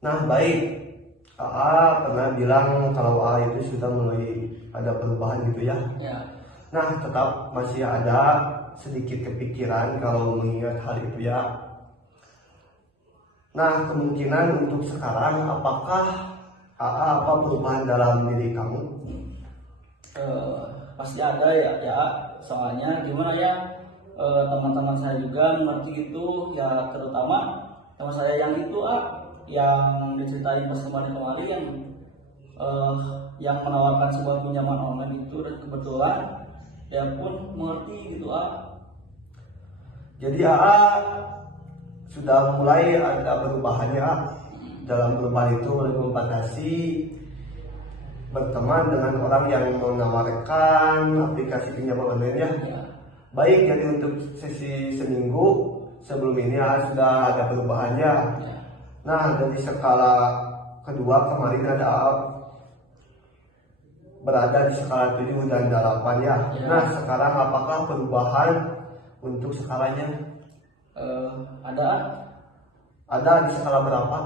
Nah, baik. AA pernah bilang kalau AA itu sudah mulai ada perubahan gitu ya. Ya. Nah, tetap masih ada sedikit kepikiran kalau mengingat hal itu ya. Nah, kemungkinan untuk sekarang apakah AA apa perubahan dalam diri kamu? Pasti ada ya, soalnya gimana ya, teman-teman saya juga mengerti itu ya, terutama teman saya yang itu yang diceritain pas kemarin yang menawarkan sebuah pinjaman online itu, dan kebetulan dia pun mengerti gitu Jadi AA sudah mulai ada perubahannya. Dalam perubahan itu mulai membatasi berteman dengan orang yang menawarkan aplikasi pinjaman online ya. ya. Baik, jadi untuk sesi seminggu sebelum ini sudah ada perubahannya. Ya. Nah, dari skala kedua kemarin ada berada di skala 7 dan 8 ya. Ya. Nah, sekarang apakah perubahan untuk skalanya? Ada di skala berapa?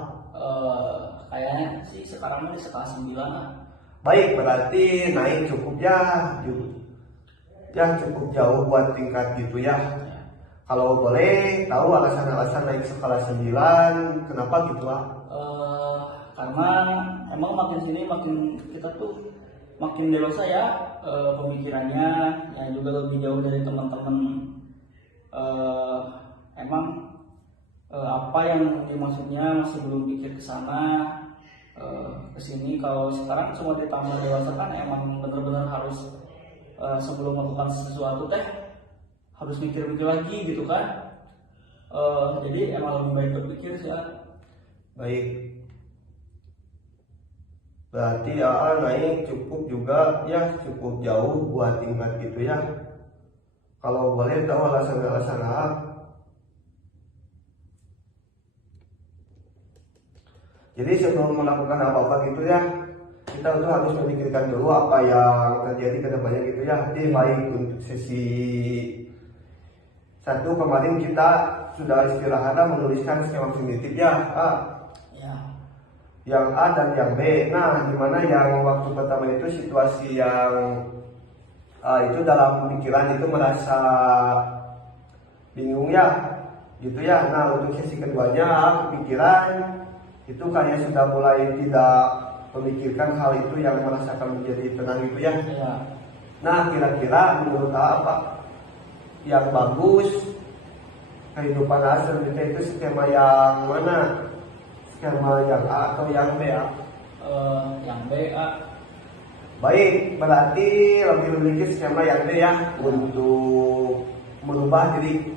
Kayaknya sih sekarang di skala 9 Baik, berarti naik cukup ya. Ya, cukup jauh buat tingkat gitu ya. Kalau boleh tahu alasan-alasan naik skala 9, kenapa gitu Karena emang makin sini makin kita tuh makin dewasa ya, pemikirannya ya juga lebih jauh dari teman-teman. Emang apa yang dimaksudnya masih belum pikir ke sana, ke sini. Kalau sekarang cuma ditambah dewasa kan emang benar-benar harus, sebelum melakukan sesuatu harus mikir-mikir lagi gitu kan. Jadi emang lebih baik berpikir sih ya. Baik. Berarti AA naik cukup juga ya, cukup jauh buat tingkat gitu ya. Kalau boleh tahu alasan-alasan AA. Jadi sebelum melakukan apa-apa gitu ya, kita tuh harus memikirkan dulu apa yang terjadi ke depannya gitu ya. Jadi baik, untuk sesi 1 kemarin kita sudah istirahat menuliskan skema primitif ya, Ya. yang A dan yang B. Nah, dimana yang waktu pertama itu situasi yang itu dalam pikiran itu merasa bingung ya, gitu ya. Nah, untuk sesi keduanya pikiran itu kayaknya sudah mulai tidak memikirkan hal itu yang merasakan menjadi tenang gitu ya. Ya. Nah, kira-kira menurut apa yang bagus kehidupan selanjutnya itu skema yang mana? Skema yang A atau yang B ya? Yang B Baik, berarti lebih memiliki skema yang B ya, untuk merubah diri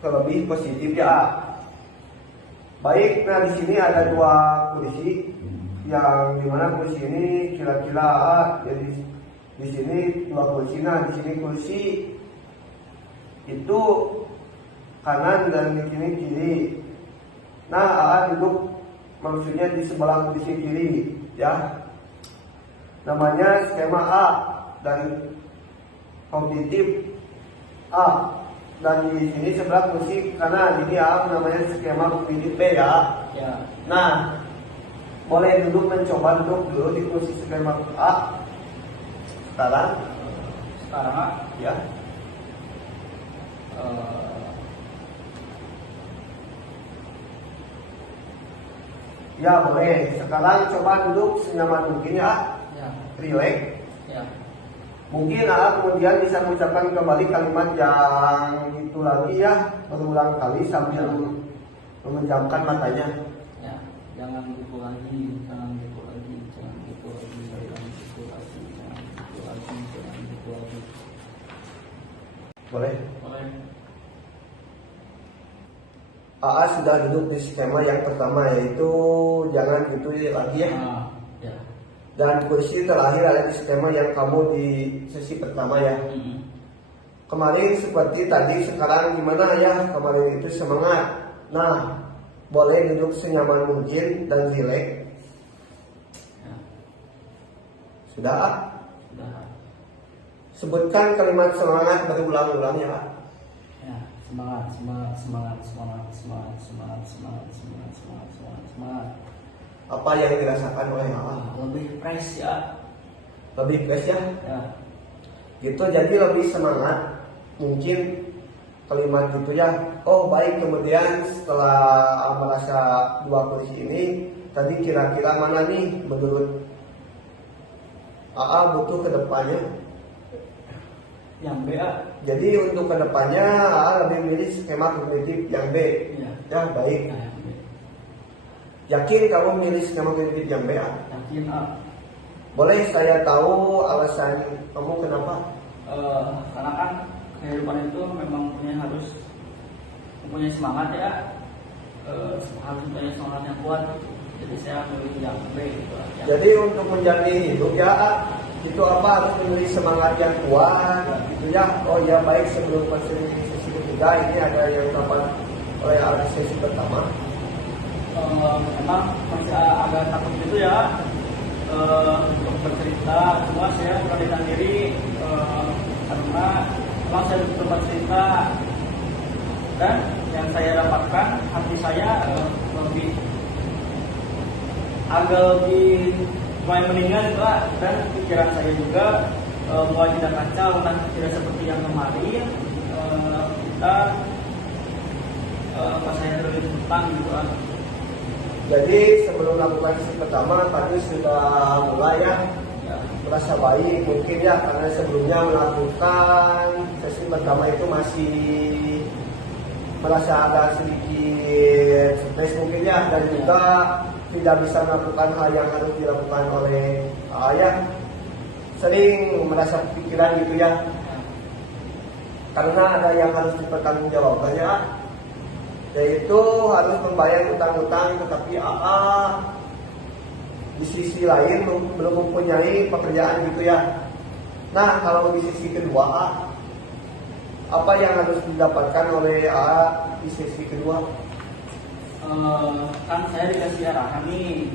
ke lebih positif ya. Baik, nah di sini ada 2 kursi, yang dimana kursi ini kira-kira jadi di sini 2 kursi. Nah, di sini kursi itu kanan dan di sini kiri. Nah, AA duduk maksudnya di sebelah kursi kiri ya. Namanya skema A dan kognitif A. Dan di sini sebelah kursi kanan ini namanya skema kognitif B ya. Ya. Nah, boleh mencoba duduk dulu di kursi skema A sekarang ya. Ya, boleh. Sekarang coba duduk senyaman mungkin ya. Ya. Relax. Ya. Mungkin kemudian bisa mengucapkan kembali kalimat yang itu lagi ya, berulang kali sambil memejamkan matanya. Ya. Jangan gitu lagi, jangan gitu lagi, jangan gitu lagi, jangan gitu lagi, jangan gitu lagi, jangan gitu lagi. Boleh? Boleh. AA sudah duduk di skema yang pertama, yaitu jangan gitu lagi ya. Ya. Dan kursi terakhir ada di skema yang kamu di sesi pertama ya. Kemarin seperti tadi, sekarang gimana ya? Kemarin itu semangat. Nah, boleh duduk senyaman mungkin dan rileks. Ya. Sudah? Sudah. Sebutkan kalimat semangat berulang-ulang ya. Ya. semangat semangat semangat semangat semangat semangat semangat semangat semangat semangat semangat. Apa yang dirasakan oleh AA? Lebih fresh ya. Lebih fresh ya? Ya. Gitu, jadi lebih semangat. Mungkin kalimat gitu ya. Oh baik, kemudian setelah merasa dua kondisi ini, tadi kira-kira mana nih menurut AA butuh kedepannya? Yang B ya. Jadi untuk kedepannya AA lebih milih skema kognitif yang B. Ya. Ya baik. Nah, yang B. Yakin kamu milih skema kognitif yang B? A? Yakin A. Boleh saya tahu alasan kamu kenapa? Karena kan kehidupan itu memang harus mempunyai semangat ya. Harus punya semangat yang kuat. Jadi saya milih yang B gitu. Jadi untuk menjalani hidup ya A, itu apa harus memilih semangat yang kuat gitu ya. Oh ya baik, sebelum sesi ketiga ini ada yang dapat oleh alat sesi pertama. Memang masih agak takut gitu ya untuk bercerita, cuma saya beranikan diri karena memang saya bertempat cerita dan yang saya dapatkan hati saya agak lebih mulai meninggal gitu lah, dan pikiran saya juga mulai tidak kacau dan tidak seperti yang kemarin kita pas saya terlilit hutang gitu lah. Jadi sebelum melakukan sesi pertama tadi sudah mulai ya merasa baik mungkin ya, karena sebelumnya melakukan sesi pertama itu masih merasa ada sedikit stres mungkin ya, dan juga tidak bisa melakukan hal yang harus dilakukan oleh ayah. Sering merasa pikiran gitu ya, karena ada yang harus dipertanggungjawabkannya, yaitu harus membayar utang-utang, tetapi AA di sisi lain belum mempunyai pekerjaan gitu ya. Nah kalau di sisi kedua A, apa yang harus didapatkan oleh AA di sisi kedua? Kan saya dikasih arahan nih,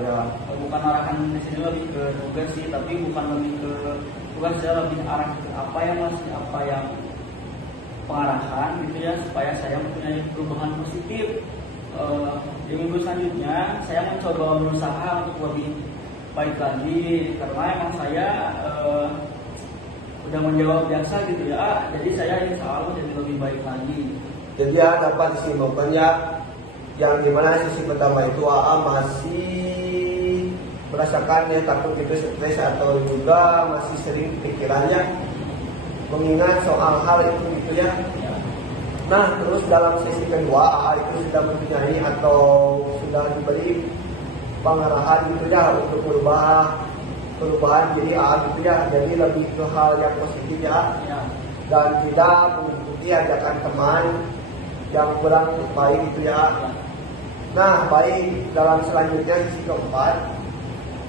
Ya. bukan arahan di sini lebih ke tugas sih, tapi bukan lebih ke tugas, saya lebih arah ke apa yang pengarahan gitu ya, supaya saya mempunyai perubahan positif. Di minggu selanjutnya saya mencoba berusaha untuk lebih baik lagi, karena emang saya udah menjawab biasa gitu ya, jadi saya insya Allah jadi lebih baik lagi. Jadi ya dapat disimpulkan ya, yang dimana sesi pertama itu AA masih merasakan ya takut itu stres atau juga masih sering pikirannya mengingat soal hal itu gitu ya. Nah terus dalam sesi kedua AA itu sudah mempunyai atau sudah diberi pengarahan gitu ya untuk perubahan jadi AA gitu ya, jadi lebih ke hal yang positif ya, dan tidak mengikuti ajakan teman yang kurang baik gitu ya. Nah baik, dalam selanjutnya sesi keempat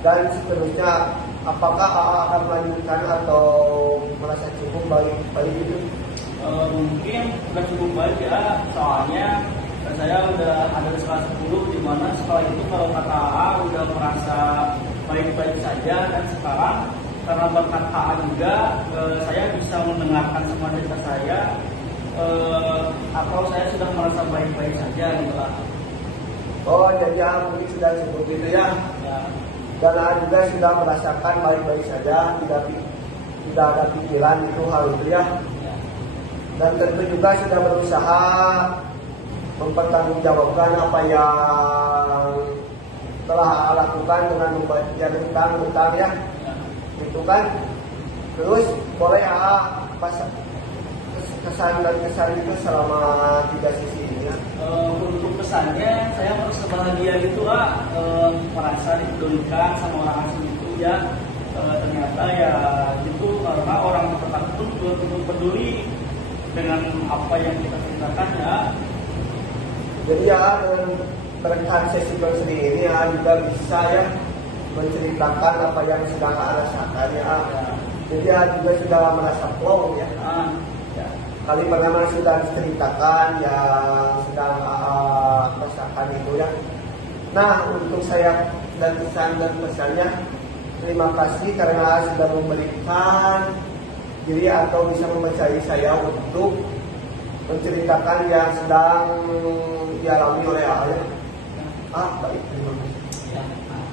dan seterusnya, apakah AA akan melanjutkan atau merasa cukup baik itu? Mungkin udah cukup baik ya, soalnya saya udah ada di skala 10, di mana setelah itu kalau kata AA udah merasa baik-baik saja, dan sekarang karena berkat AA juga saya bisa mendengarkan semua cerita saya, atau saya sudah merasa baik-baik saja gitu lah. Oh jadi mungkin sudah cukup itu ya. Dan juga sudah merasakan baik-baik saja, tidak ada pikiran itu hal itu ya. Dan tentu juga sudah berusaha mempertanggungjawabkan apa yang telah lakukan dengan membayar hutang ya, itu kan. Terus boleh kesan dan kesan itu selama 3 sesi ini ya. Untuk pesannya saya merasa bahagia gitu merasa dipedulikan sama orang asing itu ya. Ternyata ya gitu, karena orang terdekat pun betul peduli dengan apa yang kita ceritakan ya. Jadi ya dengan berkat sesi konseling ini ya juga bisa ya menceritakan apa yang sedang rasakan ya. Jadi ya juga sudah merasa flow ya. Kali pertama sudah diceritakan yang sedang rasakan itu ya. Nah untuk saya dan pesan dan pesannya, terima kasih karena sudah memberikan diri atau bisa mempercayai saya untuk menceritakan yang sedang dialami oleh ayah. Ah, baik, terima kasih. Ya, nah,